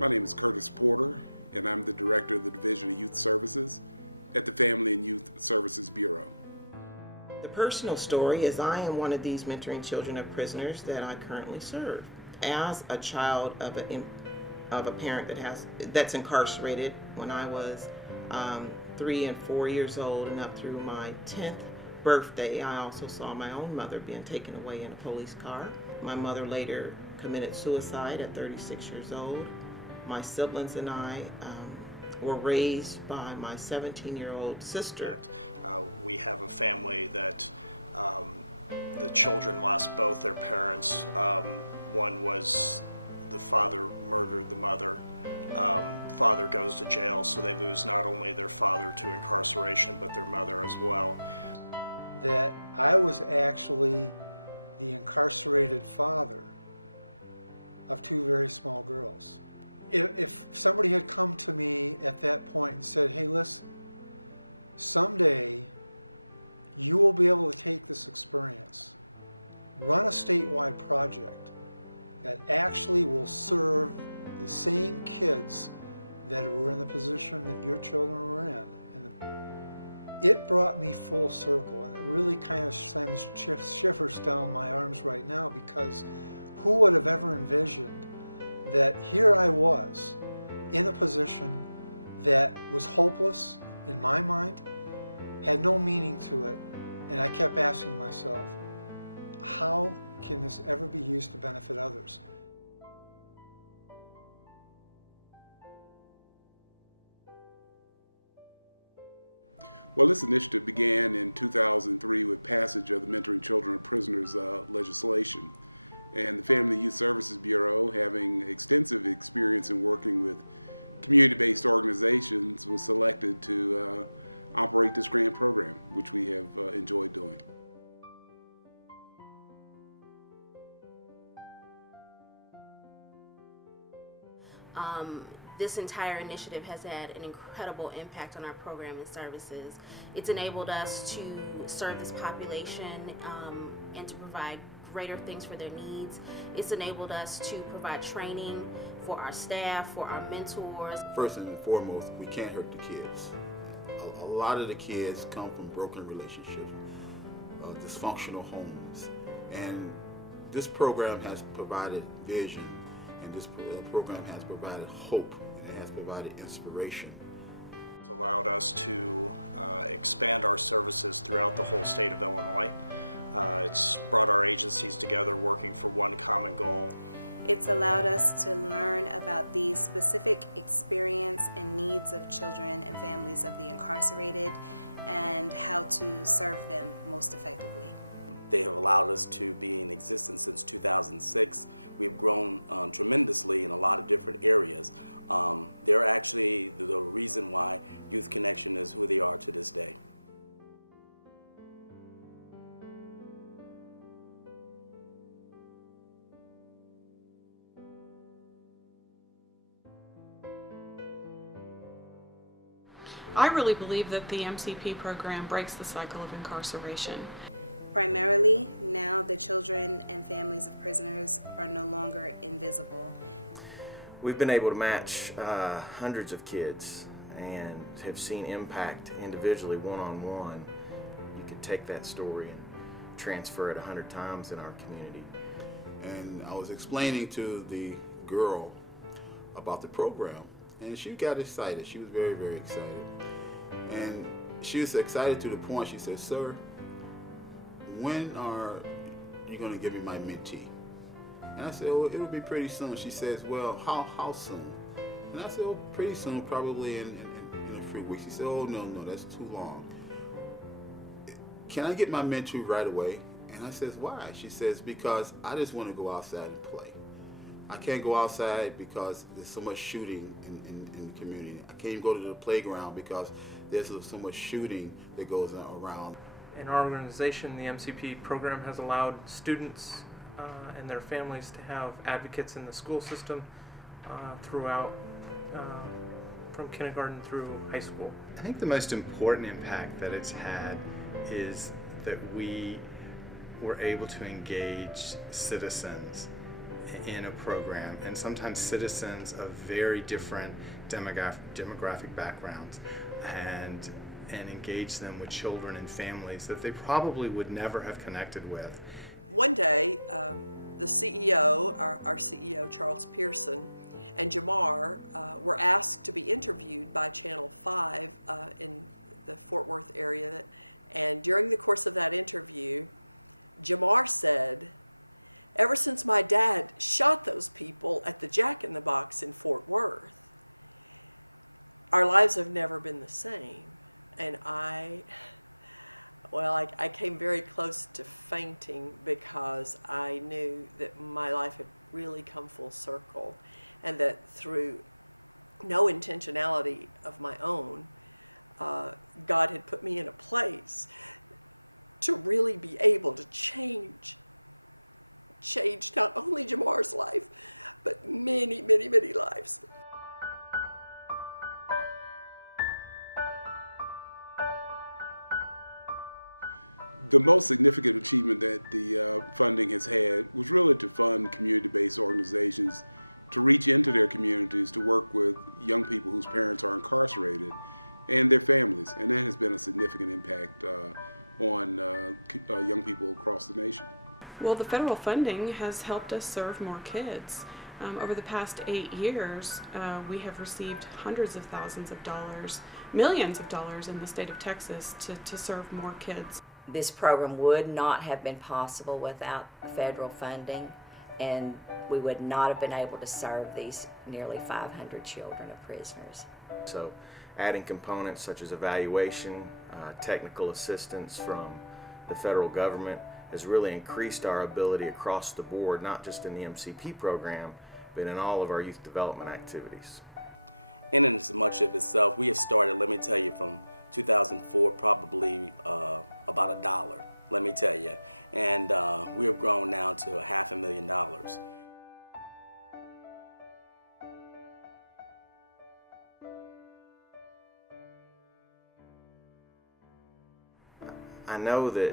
My name is Curtis Porter, and I'm the Director of the Division of Youth Services at the Family and Youth Services Bureau. The personal story is I am one of these mentoring children of prisoners that I currently serve. As a child of a parent that's incarcerated, when I was 3 and 4 years old and up through my 10th birthday, I also saw my own mother being taken away in a police car. My mother later committed suicide at 36 years old. My siblings and I were raised by my 17-year-old sister. We have a family that the children lost both their parents. One was the father murdered the mother. Father goes to jail, so they lose not only their father to incarceration, but their mother as well. That I was actually the incarcerated father of 2 very small girls. If somebody had come to me at that point and said, hey, listen, someday you will be able to take this experience, run a statewide project that actually will serve the same kids that were in the position that your children were in. It brought me full circle, and it really kind of sends shivers down my arms right now, because who would have ever envisioned that here I was in a position that was hopeless in my mind, had no meaning to it, and I kept asking myself, how can this ever be used to benefit others? Well, this initiative began in 2003 with passage of the Mentoring Children of Prisoners legislation. And the Family and Youth Services Bureau, having extensive experience in working with community-based organizations, was selected to operate this grant program, which we have enjoyed doing. This entire initiative has had an incredible impact on our program and services. It's enabled us to serve this population and to provide greater things for their needs. It's enabled us to provide training for our staff, for our mentors. First and foremost, we can't hurt the kids. A lot of the kids come from broken relationships, dysfunctional homes, and this program has provided vision, and this program has provided hope, and it has provided inspiration. It's allowed us to expand our services throughout the whole state of Illinois. It's brought our agencies together working for one common goal. It's allowed us to learn about the specific experience and needs of children and families of the incarcerated and how to serve them most effectively. They have allowed us to be in existence since 2006. We've grown tremendously in a lot of different areas. They're actually the reason why Youth Connection is who they are to this day. I really believe that the MCP program breaks the cycle of incarceration. Primarily, now the children and families of prisoners are no longer invisible. We've been able to match hundreds of kids and have seen impact individually, one-on-one. You could take that story and transfer it 100 times in our community. And I was explaining to the girl about the program, and she got excited. She was very, very excited. And she was excited to the point she said, "Sir, when are you going to give me my mentee?" And I said, "Oh, it'll be pretty soon." She says, "Well, how soon?" And I said, "Oh, pretty soon, probably in a few weeks." She said, "Oh, no, that's too long. Can I get my mentee right away?" And I says, "Why?" She says, "Because I just want to go outside and play. I can't go outside because there's so much shooting in the community. I can't even go to the playground because there's so much shooting that goes around." In our organization, the MCP program has allowed students and their families to have advocates in the school system throughout, from kindergarten through high school. I think the most important impact that it's had is that we were able to engage citizens in a program, and sometimes citizens of very different demographic backgrounds, and engage them with children and families that they probably would never have connected with. One day, the CEO, our CEO, Charles Pearson, and Jamar were asked to be interviewed by Channel 5 in the Fort Worth area. And during the course of that interview, Jamar said, "Ever since my dad shot those people at the Jack in the Box in Fort Worth, our lives have never been the same." And I came very close to fainting, because I knew that my life had really come full circle, and that through no intentionality of my own, God had put me in a place to really be able to change not only Jamar's life, but many, many, many lives. The most significant achievement that the funding has had was really to fund community-based organizations to reach into their communities to work with young people whose parents are incarcerated and their families. And that has been a significant impact on young people across the nation. Well, the federal funding has helped us serve more kids. Over the past 8 years, we have received hundreds of thousands of dollars, millions of dollars in the state of Texas to serve more kids. This program would not have been possible without federal funding, and we would not have been able to serve these nearly 500 children of prisoners. So adding components such as evaluation, technical assistance from the federal government has really increased our ability across the board, not just in the MCP program, but in all of our youth development activities. In and as much of itself, we have started, let me tell you, from 2004, probably about $1, let me tell you. And we have grown now to $500,000. I know that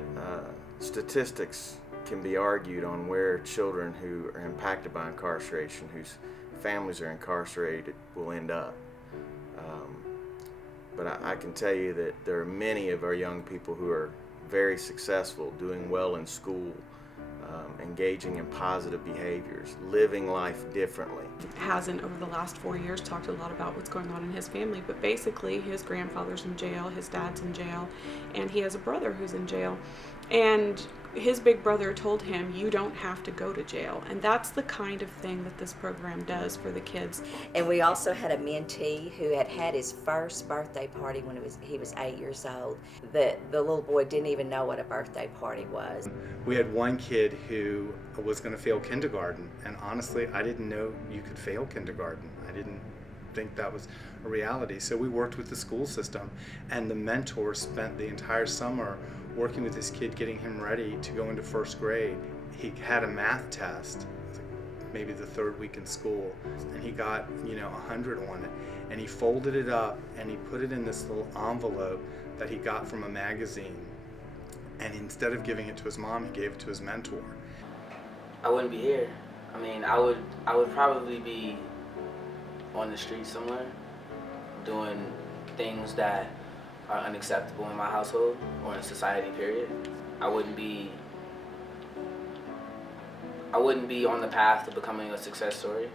statistics can be argued on where children who are impacted by incarceration, whose families are incarcerated, will end up. But I can tell you that there are many of our young people who are very successful, doing well in school, engaging in positive behaviors, living life differently. Hasn't, over the last 4 years, talked a lot about what's going on in his family, but basically his grandfather's in jail, his dad's in jail, and he has a brother who's in jail. And his big brother told him, "You don't have to go to jail." And that's the kind of thing that this program does for the kids. And we also had a mentee who had had his first birthday party when he was 8 years old. The little boy didn't even know what a birthday party was. We had one kid who was going to fail kindergarten, and honestly, I didn't know you could fail kindergarten. I didn't think that was a reality. So we worked with the school system, and the mentor spent the entire summer working with this kid, getting him ready to go into first grade. He had a math test, maybe the third week in school, and he got 100 on it, and he folded it up and he put it in this little envelope that he got from a magazine, and instead of giving it to his mom, he gave it to his mentor. I wouldn't be here. I mean, I would probably be on the street somewhere doing things that are unacceptable in my household or in society, period. I wouldn't be on the path to becoming a success story.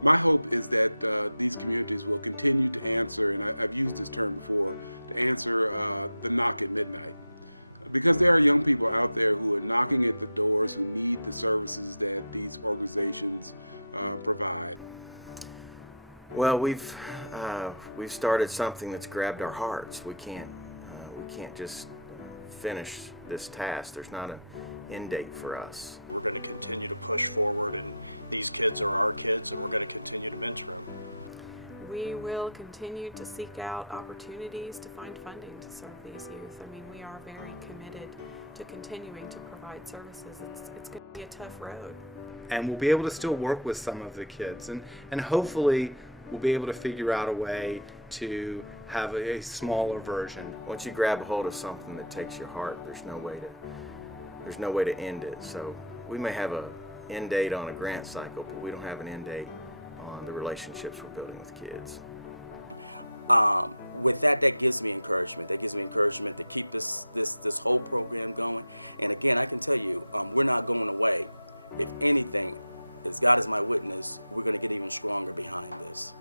My hope is that these communities will continue to answer, and I've used this term before, to answer the knock at midnight. Because there are young people out there who are knocking at the doors, who need the services that these organizations provide. Well, we've started something that's grabbed our hearts. We can't just finish this task. There's not an end date for us. We're going to continue to push forward, and these kids are our kids, and we're going to continue to mentor them. We will continue to seek out opportunities to find funding to serve these youth. I mean, we are very committed to continuing to provide services. It's going to be a tough road. And we'll be able to still work with some of the kids, and hopefully we'll be able to figure out a way to have a smaller version. Once you grab a hold of something that takes your heart, there's no way to end it. So we may have a end date on a grant cycle, but we don't have an end date on the relationships we're building with kids. With that gives me encouragement. That gives me encouragement to keep this whole program going. And again, I can tell you, we're not going away. If anything, as God is my witness, we're going to get even stronger behind this.